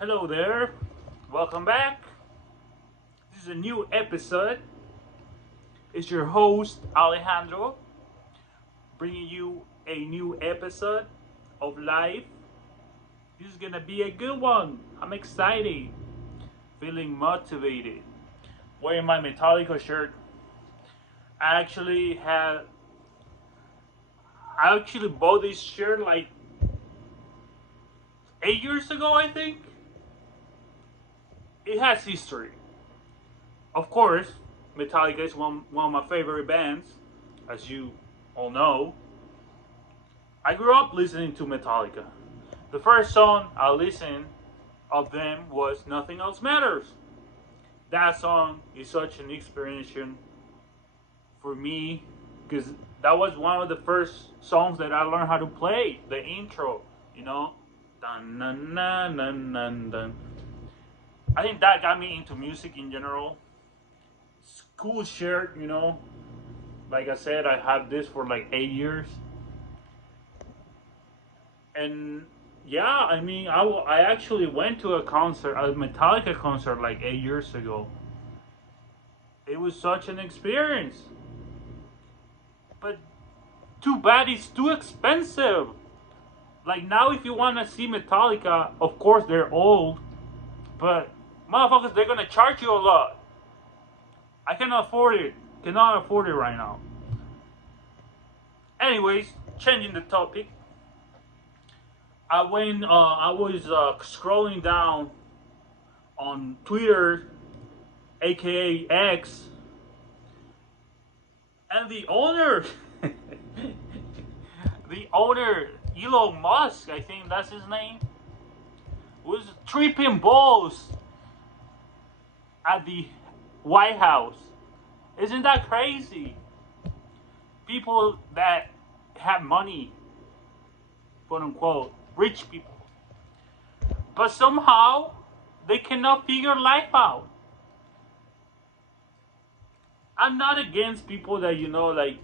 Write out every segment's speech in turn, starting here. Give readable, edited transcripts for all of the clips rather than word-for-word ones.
Hello there, welcome back. This is a new episode. It's your host Alejandro bringing you a new episode of life. This is gonna be a good one. I'm excited, feeling motivated. Wearing my Metallica shirt. I actually had I actually bought this shirt like 8 years ago, I think. It has history. Of course, Metallica is one of my favorite bands, as you all know. I grew up listening to Metallica. The first song I listened of them was Nothing Else Matters. That song is such an inspiration for me because that was one of the first songs that I learned how to play. The intro, you know, dun dun dun dun dun dun. I think that got me into music in general. Cool shirt, you know. Like I said, I had this for like 8 years, and yeah, I mean, I actually went to a Metallica concert like 8 years ago. It was such an experience, but too bad it's too expensive. Like now, if you want to see Metallica, of course they're old, but motherfuckers, they're gonna charge you a lot. I cannot afford it. Cannot afford it right now. Anyways, changing the topic. I was scrolling down on Twitter, aka X, and the owner, the owner, Elon Musk, I think that's his name, was tripping balls at the White House. Isn't that crazy? People that have money, quote unquote, rich people, but somehow they cannot figure life out. I'm not against people that like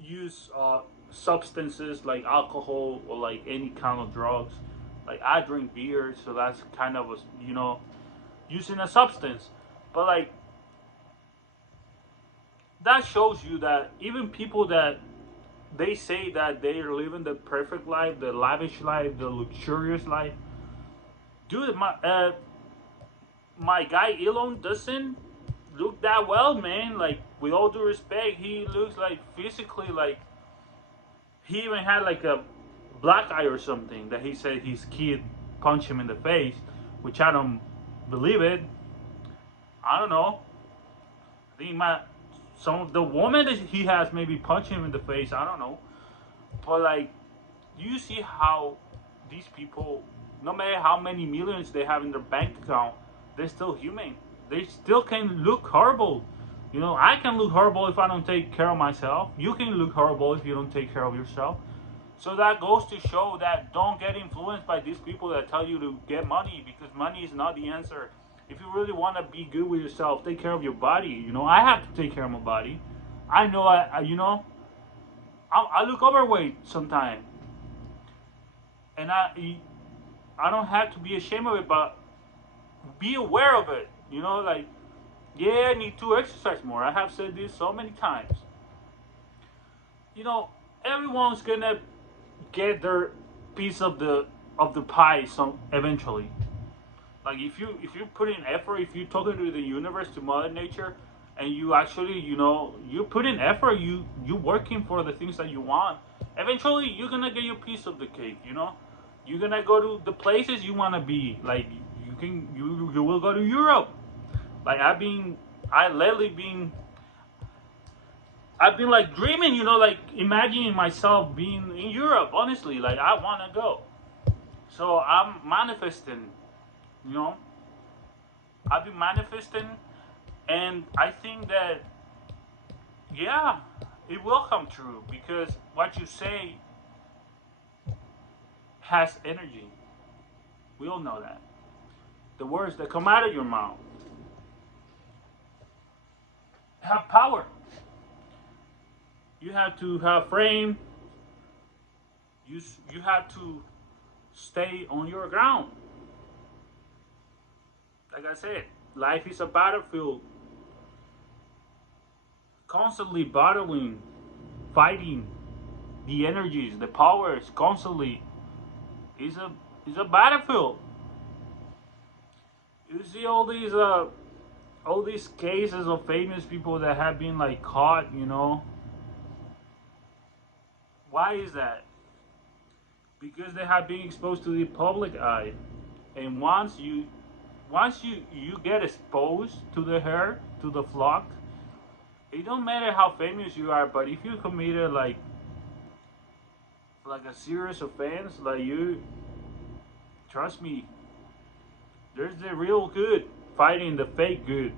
use substances like alcohol or like any kind of drugs. Like I drink beer, so that's kind of a using a substance. But like that shows you that even people that they say that they're living the perfect life, the lavish life, the luxurious life. Dude, my guy Elon doesn't look that well, man. Like with all due respect, he looks like physically like he even had like a black eye or something that he said his kid punched him in the face, which I don't believe it. I don't know. I think some of the woman that he has maybe punched him in the face. I don't know. But like, do you see how these people, no matter how many millions they have in their bank account, they're still human. They still can look horrible. You know, I can look horrible if I don't take care of myself. You can look horrible if you don't take care of yourself. So that goes to show that don't get influenced by these people that tell you to get money because money is not the answer. If you really want to be good with yourself, take care of your body. You know, I have to take care of my body. I know I look overweight sometimes, and I don't have to be ashamed of it, but be aware of it. You know, like yeah, I need to exercise more. I have said this so many times. You know, everyone's gonna get their piece of the pie some eventually. Like if you put in effort, if you talking to the universe, to Mother Nature, and you actually you put in effort, you working for the things that you want. Eventually, you're gonna get your piece of the cake. You know, you're gonna go to the places you wanna be. Like you will go to Europe. Like I lately been I've been like dreaming. You know, like imagining myself being in Europe. Honestly, like I wanna go. So I'm manifesting. You know, I've been manifesting, and I think that yeah, it will come true because what you say has energy. We all know that. The words that come out of your mouth have power. You have to have frame. You have to stay on your ground. Like I said, life is a battlefield, constantly battling, fighting the energies, the powers, constantly. Is a battlefield. You see all these cases of famous people that have been like caught, you know. Why is that? Because they have been exposed to the public eye. And once you get exposed to the herd, to the flock, it don't matter how famous you are, but if you committed like a serious offense, like you trust me, there's the real good fighting the fake good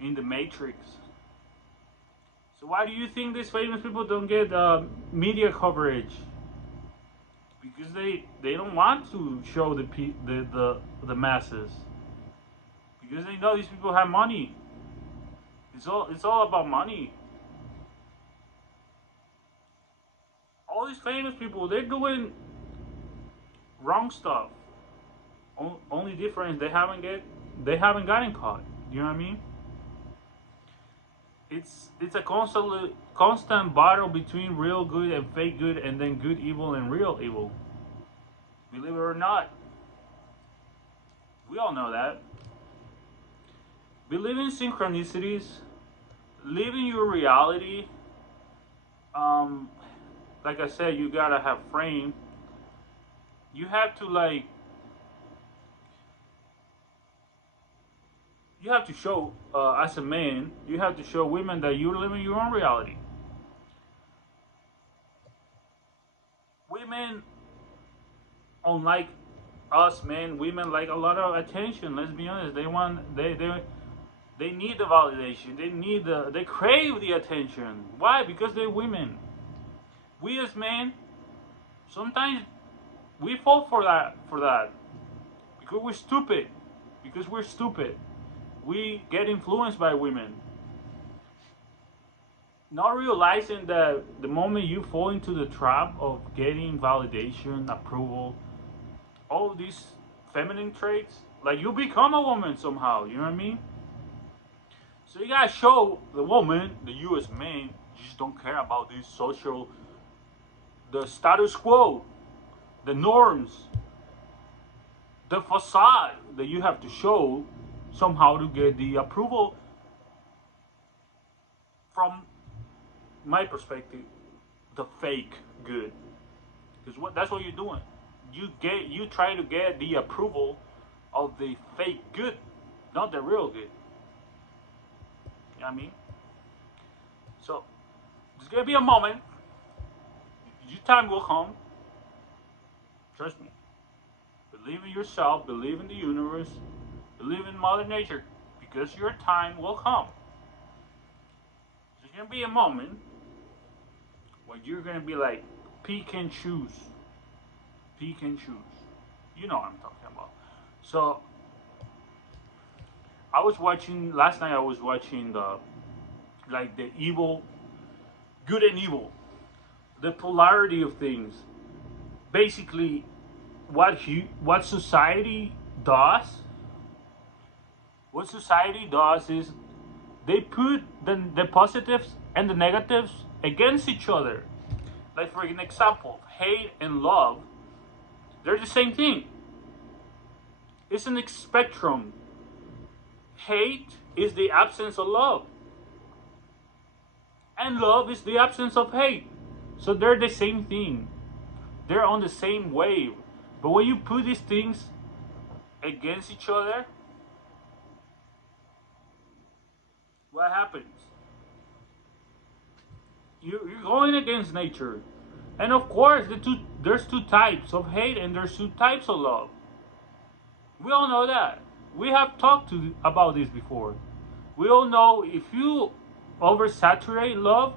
in the matrix. So why do you think these famous people don't get media coverage? Because they don't want to show the masses. Because they know these people have money. It's all about money. All these famous people, they're doing wrong stuff. Only difference they haven't gotten caught. You know what I mean? It's a constant battle between real good and fake good, and then good evil and real evil. Believe it or not, we all know that. Believe in synchronicities, live in your reality. Um, like I said, you gotta have frame. You have to you have to show, as a man, you have to show women that you're living your own reality. Women, unlike us men, women like a lot of attention. Let's be honest. They need the validation. They crave the attention. Why? Because they're women. We as men, sometimes we fall for that because we're stupid. Because we're stupid. We get influenced by women, not realizing that the moment you fall into the trap of getting validation, approval, all these feminine traits, like you become a woman somehow. You know what I mean? So you gotta show the woman, the U.S. man, you just don't care about this social, the status quo, the norms, the facade that you have to show somehow to get the approval. From my perspective, the fake good, because that's what you're doing. You try to get the approval of the fake good, not the real good. You know what I mean? So there's gonna be a moment. Your time will come. Trust me. Believe in yourself. Believe in the universe. Believe in Mother Nature, because your time will come. There's gonna be a moment when you're gonna be like, pick and choose. Pick and choose. You know what I'm talking about. So I was watching last night. I was watching the evil, good and evil, the polarity of things. Basically, what society does. What society does is they put the positives and the negatives against each other. Like for an example, hate and love, they're the same thing. It's an spectrum. Hate is the absence of love. And love is the absence of hate. So they're the same thing. They're on the same wave. But when you put these things against each other, what happens? You're going against nature. And of course, there's two types of hate and there's two types of love. We all know that. We have talked about this before. We all know if you oversaturate love,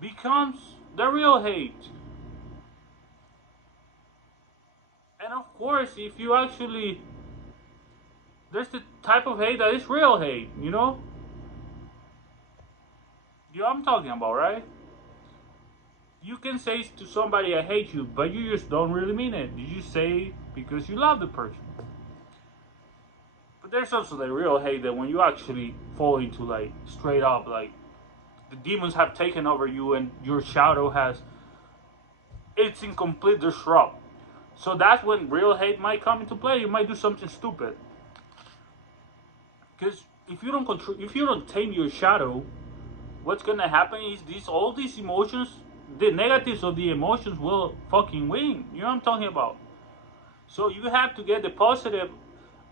becomes the real hate. And of course, if you actually, there's the type of hate that is real hate, you know? You know what I'm talking about, right? You can say to somebody, I hate you, but you just don't really mean it. You just say because you love the person. But there's also the real hate that when you actually fall into like straight up, like the demons have taken over you and your shadow has, it's in complete disrupt. So that's when real hate might come into play. You might do something stupid. Because if you don't control, if you don't tame your shadow, what's gonna happen is all these emotions, the negatives of the emotions will fucking win. You know what I'm talking about? So you have to get the positive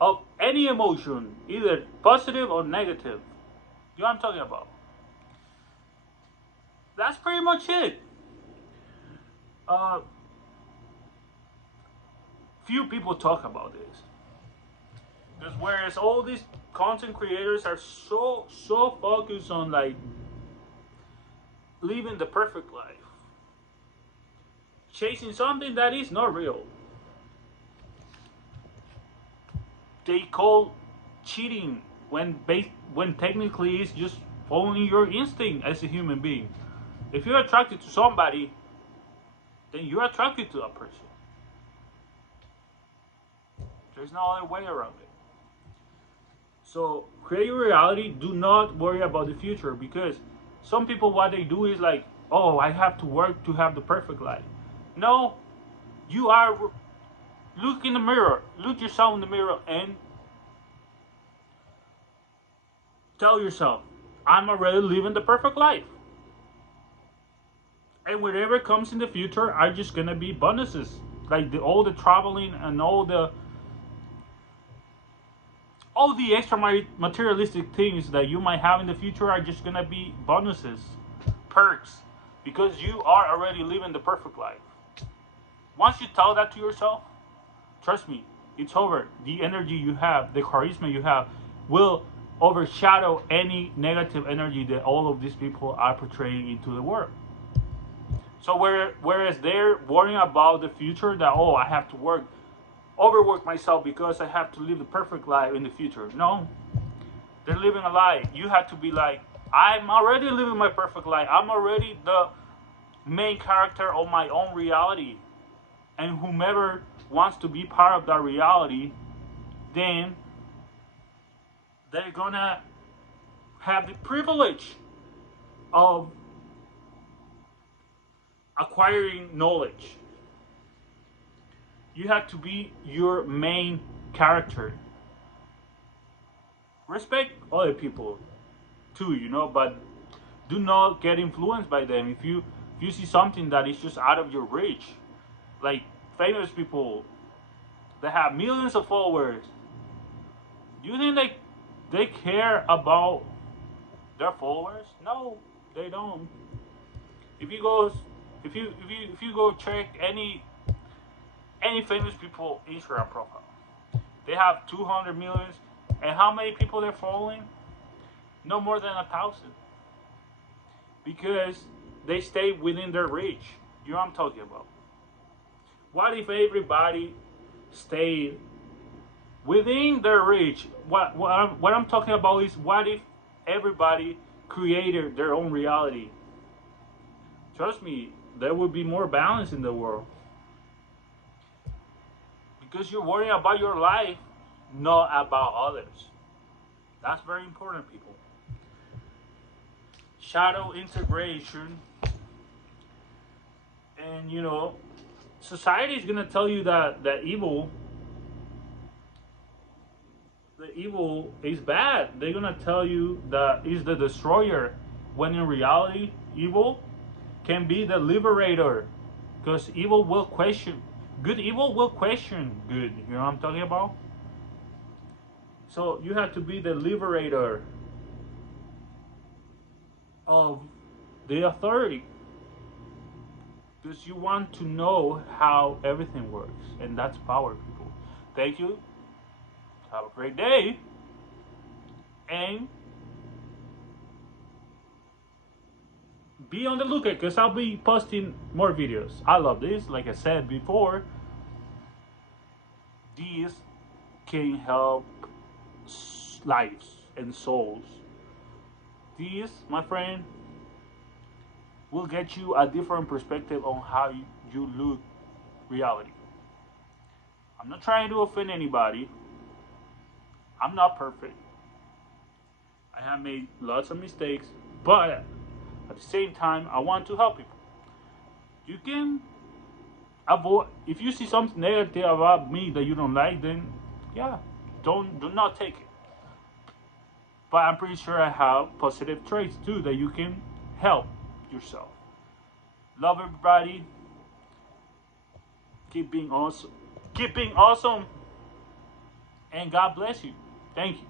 of any emotion, either positive or negative. You know what I'm talking about? That's pretty much it. Uh, few people talk about this. Because whereas all these content creators are so focused on like living the perfect life, chasing something that is not real. They call cheating when technically it's just following your instinct as a human being. If you're attracted to somebody, then you're attracted to that person. There's no other way around it. So create your reality. Do not worry about the future, because some people, what they do is like, oh, I have to work to have the perfect life. No, you are. Look in the mirror. Look yourself in the mirror and tell yourself, I'm already living the perfect life. And whatever comes in the future are just gonna be bonuses. Like all the traveling and all the extra materialistic things that you might have in the future are just gonna be bonuses, perks, because you are already living the perfect life. Once you tell that to yourself, trust me, it's over. The energy you have, the charisma you have, will overshadow any negative energy that all of these people are portraying into the world. So whereas they're worrying about the future, that oh, I have to overwork myself because I have to live the perfect life in the future. No, they're living a lie. You have to be like, I'm already living my perfect life. I'm already the main character of my own reality. And whomever wants to be part of that reality, then they're gonna have the privilege of acquiring knowledge. You have to be your main character. Respect other people too, but do not get influenced by them. If you see something that is just out of your reach, like famous people that have millions of followers, do you think they care about their followers? No, they don't. If you go if you go check any famous people Instagram profile, they have 200 millions, and how many people they're following? No more than 1,000, because they stay within their reach. You know what I'm talking about? What if everybody stayed within their reach? What I'm talking about is, what if everybody created their own reality? Trust me, there would be more balance in the world. Because you're worrying about your life, not about others. That's very important, people. Shadow integration. And society is gonna tell you that the evil is bad. They're gonna tell you that is the destroyer, when in reality, evil can be the liberator. Because evil will question good. You know what I'm talking about? So you have to be the liberator of the authority, because you want to know how everything works, and that's power, people. Thank you. Have a great day, and be on the lookout, because I'll be posting more videos. I love this. Like I said before, these can help lives and souls. These, my friend, will get you a different perspective on how you look reality. I'm not trying to offend anybody. I'm not perfect. I have made lots of mistakes, but at the same time, I want to help people. You can avoid if you see something negative about me that you don't like, then yeah, do not take it. But I'm pretty sure I have positive traits too that you can help yourself. Love everybody. Keep being awesome. Keep being awesome. And God bless you. Thank you.